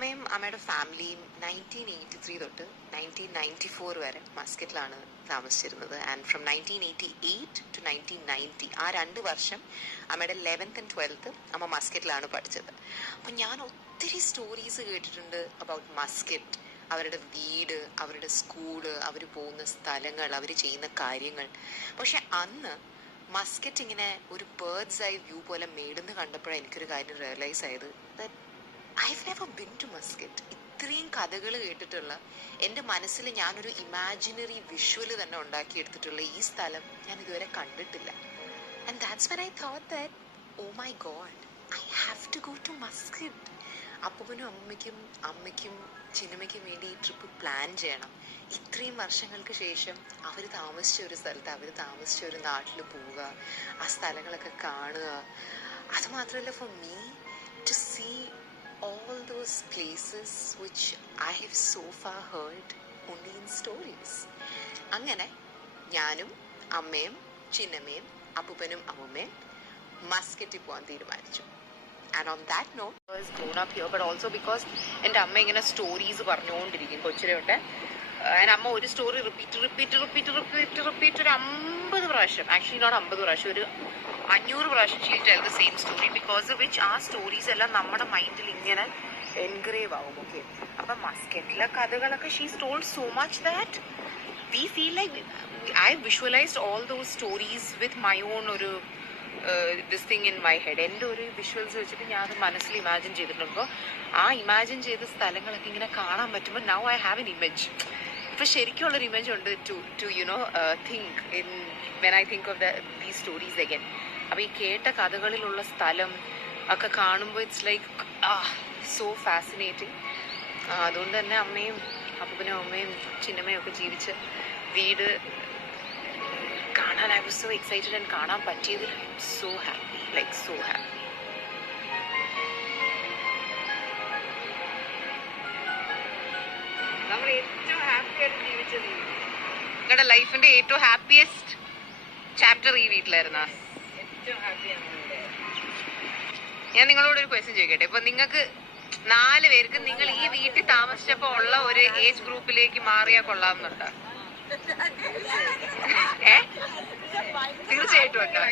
അമ്മയും അമ്മയുടെ ഫാമിലിയും 1983 തൊട്ട് 1994 വരെ മസ്കറ്റിലാണ് താമസിച്ചിരുന്നത്. ആൻഡ് ഫ്രം 1988 ടു 1990 ആ 2 വർഷം അമ്മയുടെ 11th and 12th അമ്മ മസ്കറ്റിലാണ് പഠിച്ചത്. അപ്പം ഞാൻ ഒത്തിരി സ്റ്റോറീസ് കേട്ടിട്ടുണ്ട് അബൌട്ട് മസ്കറ്റ്, അവരുടെ വീട്, അവരുടെ സ്കൂള്, അവർ പോകുന്ന സ്ഥലങ്ങൾ, അവർ ചെയ്യുന്ന കാര്യങ്ങൾ. പക്ഷെ അന്ന് മസ്കറ്റ് ഇങ്ങനെ ഒരു ബേർഡ്സ് ഐ വ്യൂ പോലെ മേടുന്ന് കണ്ടപ്പോഴാണ് എനിക്കൊരു കാര്യം റിയലൈസ് ആയത്. I've never been to Muscat. ഇത്രയും കഥകൾ കേട്ടിട്ടുള്ള, എൻ്റെ മനസ്സിൽ ഞാനൊരു ഇമാജിനറി വിഷ്വൽ തന്നെ ഉണ്ടാക്കിയെടുത്തിട്ടുള്ള ഈ സ്ഥലം ഞാൻ ഇതുവരെ കണ്ടിട്ടില്ല. And that's when I thought that oh my God, I have to go to Muscat. അപ്പൂപ്പനും അമ്മയ്ക്കും ചിന്നമ്മയ്ക്കും വേണ്ടി ഈ ട്രിപ്പ് പ്ലാൻ ചെയ്യണം. ഇത്രയും വർഷങ്ങൾക്ക് ശേഷം അവർ താമസിച്ച ഒരു സ്ഥലത്ത്, അവർ താമസിച്ച ഒരു നാട്ടിൽ പോവുക, ആ സ്ഥലങ്ങളൊക്കെ കാണുക. അതുമാത്രമല്ല, for me to see all those places which I have so far heard only in stories. അങ്ങനെ ഞാനും അമ്മയും ചിന്നമ്മയും അപ്പൂപ്പനും അമ്മൂമ്മയും മസ്കറ്റിൽ പോകാൻ തീരുമാനിച്ചു. And on that note, I was grown up here, but also because എൻ്റെ അമ്മ ഇങ്ങനെ സ്റ്റോറീസ് പറഞ്ഞുകൊണ്ടിരിക്കും കൊച്ചിലെ തൊട്ട്. എൻ്റെ അമ്മ ഒരു സ്റ്റോറി റിപ്പീറ്റ് ഒരു 50 പ്രാവശ്യം, ആക്ച്വലി നോട്ട് 50 പ്രാവശ്യം, ഒരു 500 പ്രാവശ്യം she'll tell the same story, because of which ആ സ്റ്റോറീസ് എല്ലാം നമ്മുടെ മൈൻഡിൽ ഇങ്ങനെ എൻഗ്രേവ് ആവും. ഓക്കെ, അപ്പം മസ്കറ്റിലെ കഥകളൊക്കെ she's told so much that we feel like I visualised all those stories with my own ഒരു this thing in my head. എൻ്റെ ഒരു വിഷ്വൽസ് വെച്ചിട്ട് ഞാൻ അത് മനസ്സിൽ ഇമാജിൻ ചെയ്തിട്ടുണ്ടപ്പോൾ ആ ഇമാജിൻ ചെയ്ത സ്ഥലങ്ങളൊക്കെ ഇങ്ങനെ കാണാൻ പറ്റുമ്പോൾ now I have an image. ഇപ്പം ശരിക്കുള്ളൊരു ഇമേജ് ഉണ്ട് to you know think in when I think of these stories again. അപ്പോൾ ഈ കേട്ട കഥകളിലുള്ള സ്ഥലം ഒക്കെ കാണുമ്പോൾ ഇറ്റ്സ് ലൈക്ക് സോ ഫാസിനേറ്റിംഗ്. അതുകൊണ്ട് തന്നെ അമ്മയും അപ്പൂപ്പനും അമ്മയും ചിന്നമ്മയും ഒക്കെ ജീവിച്ച് വീട് കാണാൻ I was so excited. And കാണാൻ പറ്റിയതിൽ I am so happy, like so happy. നമ്മൾ ഏറ്റവും ഹാപ്പി ആയിട്ട് ജീവിച്ചത് നിങ്ങളുടെ ലൈഫിന്റെ ഏറ്റവും ഹാപ്പിയസ്റ്റ് ചാപ്റ്റർ ഈ വീട്ടിലായിരുന്ന? ഏറ്റവും ഹാപ്പിയാണ്. ഞാൻ നിങ്ങളോട് ഒരു ക്വസ്റ്റ്യൻ ചോദിക്കട്ടെ. ഇപ്പൊ നിങ്ങൾക്ക് 4 പേർക്ക് നിങ്ങൾ ഈ വീട്ടിൽ താമസിച്ചപ്പോ ഉള്ള ഒരു ഏജ് ഗ്രൂപ്പിലേക്ക് മാറിയാൽ കൊള്ളാമെന്നുണ്ടോ? തീർച്ചയായിട്ടും ഉണ്ടോ?